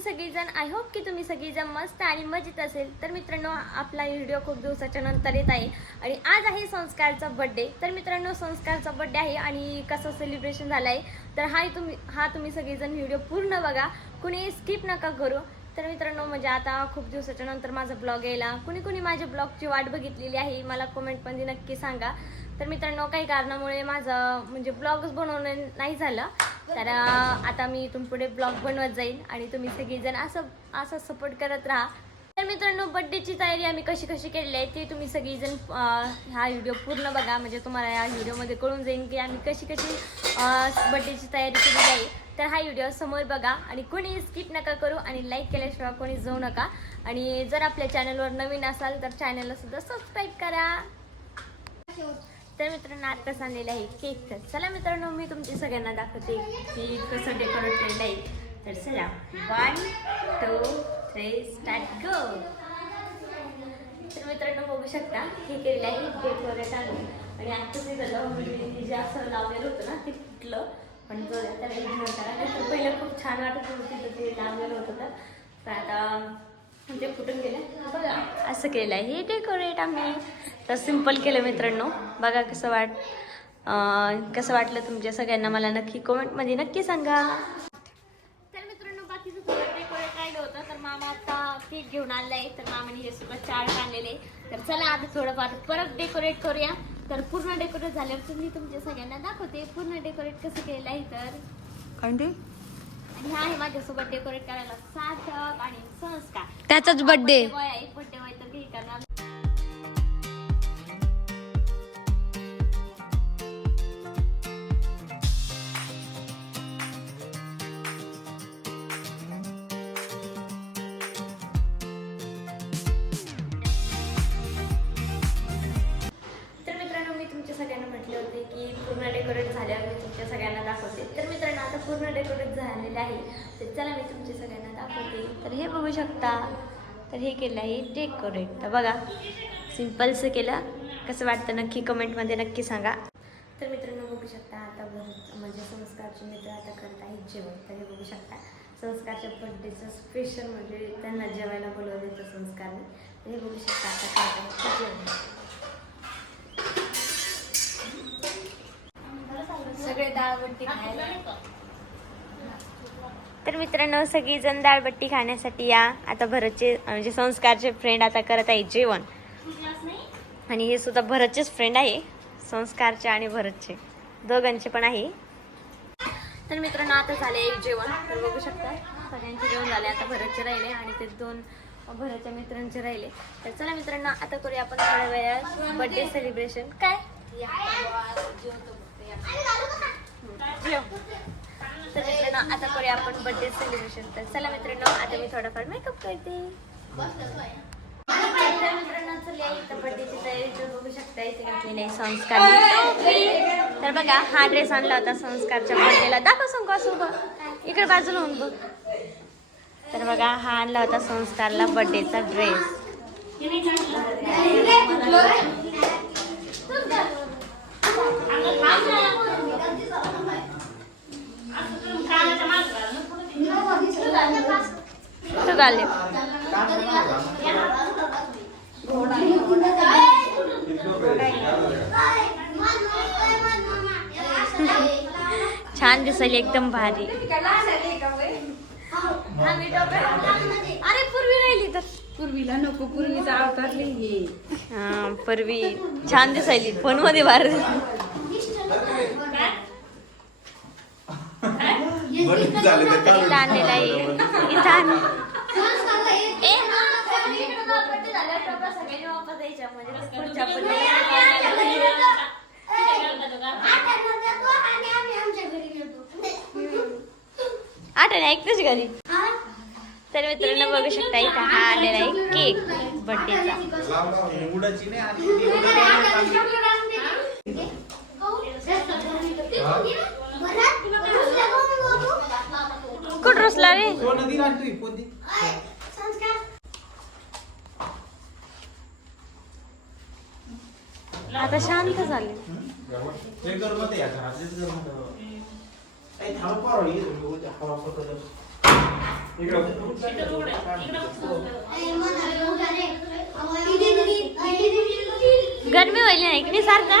तुम्ही सगळीजण I hope की तुम्ही सगळीजण मस्त आणि मजेत असेल. तर मित्रांनो आपला व्हिडिओ खूप दिवसाच्या नंतर येत आहे. आणि आज आहे संस्कारचा बड्डे तर मित्रांनो संस्कारचा बड्डे आहे आणि कसं सेलिब्रेशन झालं आहे तर हा तुम्ही हा तुम्ही सगळेजण व्हिडिओ पूर्ण बघा. कुणी स्किप नका करू. तर मित्रांनो म्हणजे आता खूप दिवसाच्या नंतर माझा ब्लॉग यायला. कुणी कुणी माझ्या ब्लॉगची वाट बघितलेली आहे मला कमेंटमध्ये नक्की सांगा. तर मित्रांनो काही कारणामुळे माझं म्हणजे ब्लॉगच बनवणं नाही झालं. तर आता मी इथून पुढे ब्लॉग बनवत जाईल आणि तुम्ही सगळेजण असं असं सपोर्ट करत राहा. तर मित्रांनो बड्डेची तयारी आम्ही कशी कशी केलेली आहे ती तुम्ही सगळीजण हा व्हिडिओ पूर्ण बघा. म्हणजे तुम्हाला या व्हिडिओमध्ये कळून जाईल की आम्ही कशी कशी बड्डेची तयारी केली आहे. तर हा व्हिडिओ समोर बघा आणि कोणी स्किप नका करू आणि लाईक केल्याशिवाय कोणी जाऊ नका. आणि जर आपल्या चॅनलवर नवीन असाल तर चॅनलला सुद्धा सबस्क्राईब करा. तर मित्रांनो आत्ताच आणलेलं आहे केक तर चला मित्रांनो मी तुमच्या सगळ्यांना दाखवते की कसं डेकोरेट केलेलं आहे. तर चला one two three start go तर मित्रांनो बघू शकता हे केलेलं आहे डेकोरेट आणून आणि आत्ताच हे झालं जे असं लावलेलं होतं ना ते फुटलं. पण तो त्याला इग्नोर करा पहिलं खूप छान वाटत होतं तिथं ते लावलेलं होतं तर आता असं केलं आहे हे डेकोरेट आम्ही. तर सिंपल केलं मित्रांनो. बघा कसं वाट अं, कसं वाटलं तुमच्या सगळ्यांना मला नक्की कमेंटमध्ये नक्की सांगा. तर मित्रांनो बाकीचं थोडं डेकोरेट राहिलं होतं. तर मामा आता केक घेऊन आणलाय तर मामाने हे सुद्धा चार्ट आणलेले तर चला आता थोडंफार परत डेकोरेट करूया. तर पूर्ण डेकोरेट झाल्यावर तुम्ही तुमच्या सगळ्यांना दाखवते. पूर्ण डेकोरेट कसं केलं आहे तर आणि हा आहे माझ्यासोबत डेकोरेट करायला सार्थक आणि संस्कार. त्याचाच बर्थडे बॉय आहे बड्डे बॉय तर काही करणार. तर चला मी तुमच्या सगळ्यांना दाखवते. तर हे बघू शकता. तर हे केलं आहे डेकोरेट तर बघा सिम्पलचं केलं. कसं वाटतं नक्की कमेंटमध्ये नक्की सांगा. तर मित्रांनो बघू शकता आता भरत म्हणजे संस्कारचे मित्र आता करत आहेत जेवण. तर हे बघू शकता. संस्कारच्या बड्डेचं स्पेशल म्हणजे त्यांना जेवायला बोलवलं होतं संस्कारने. तर हे बघू शकता आता करत आहेत जेवण. सगळे डाळबट्टी खायला. तर मित्रांनो सगळीजण डाळबट्टी खाण्यासाठी या. आता भरतचे म्हणजे संस्कारचे फ्रेंड आता करत आहे जेवण. आणि हे सुद्धा भरतचेच फ्रेंड आहे संस्कारचे आणि भरतचे. दोघांचे पण आहे. तर मित्रांनो आता झाले जेवण. तर बघू शकता. सगळ्यांचे जेवण झाले. आता भरतचे राहिले आणि ते दोन भरतच्या मित्रांचे राहिले. तर चला मित्रांनो आता करूया आपण थोड्या वेळात बर्थडे सेलिब्रेशन काय? जेव. तर मित्रांनो आता करूया आपण बर्थडे सेलिब्रेशन तर चला मित्रांनो आता मी थोडाफार मेकअप करते. तर मित्रांनो चला इथं बर्थडेची तयारी बघू शकता. इथे घातलेली आहे संस्कार. तर बघा हा ड्रेस आणला होता संस्कारच्या बर्थडेला दाखव संको असं इकडे बाजूला होऊन बघ. तर बघा हा आणला होता संस्कारला बर्थडेचा ड्रेस तू घाले छान दिसेल एकदम भारी. अरे पूर्वी राहिली तर. पूर्वीला नको पूर्वीचा अवतार हा पूर्वी छान दिसायली फोनमध्ये बाहेर बरं झालं काय इथं आणलेलं आहे. इथं आण- ए, म्हणजे आठ आणि ऐकतेच घरी. तर मित्रांनो बघू शकता इथं हा आलेला आहे केक बर्थडेचा लाव, लाव. उडाची नाही आली. ती उडाची कुठं रुसला रे eh. आता शांत झाले. ते गरमत आहे गरमी व्हायली नाही सारखा.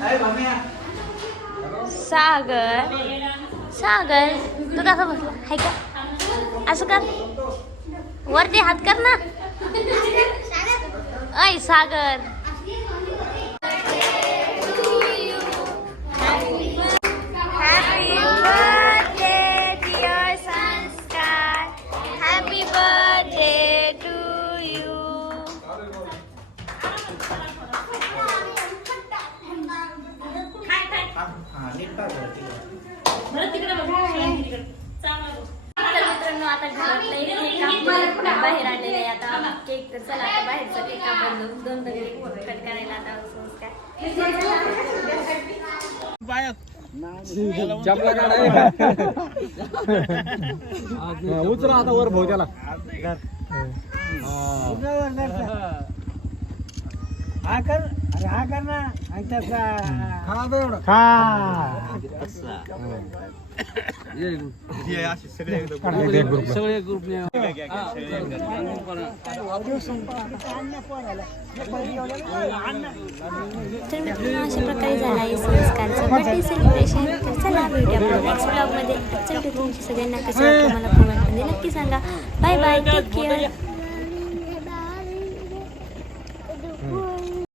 अरे भाम्या सागर. सागर तू कसा बसला? हाय का? असं कर. वरती हात कर ना. ऐ सागर. हा. तर मित्रांनो आता घरातलं एक केक आपण बाहेर आणलेलं आहे आता केक तर चला आता बाहेरचा केक आपण दोन दोन केक कट करायला आता संस्कार उचला आता वर भाऊ त्याला हा कर अरे हा कर ना आणि त्याचा खा दे एवढं सगळे ग्रुपने तर मित्रांनो अशा प्रकारे झाला आहे संस्कारचं बर्थडे सेलिब्रेशन तर चला भेटूया आपण नेक्स्ट ब्लॉगमध्ये चल तुमची सगळ्यांना कसं वाटलं मला कमेंटमध्ये नक्की सांगा बाय बाय टेक केअर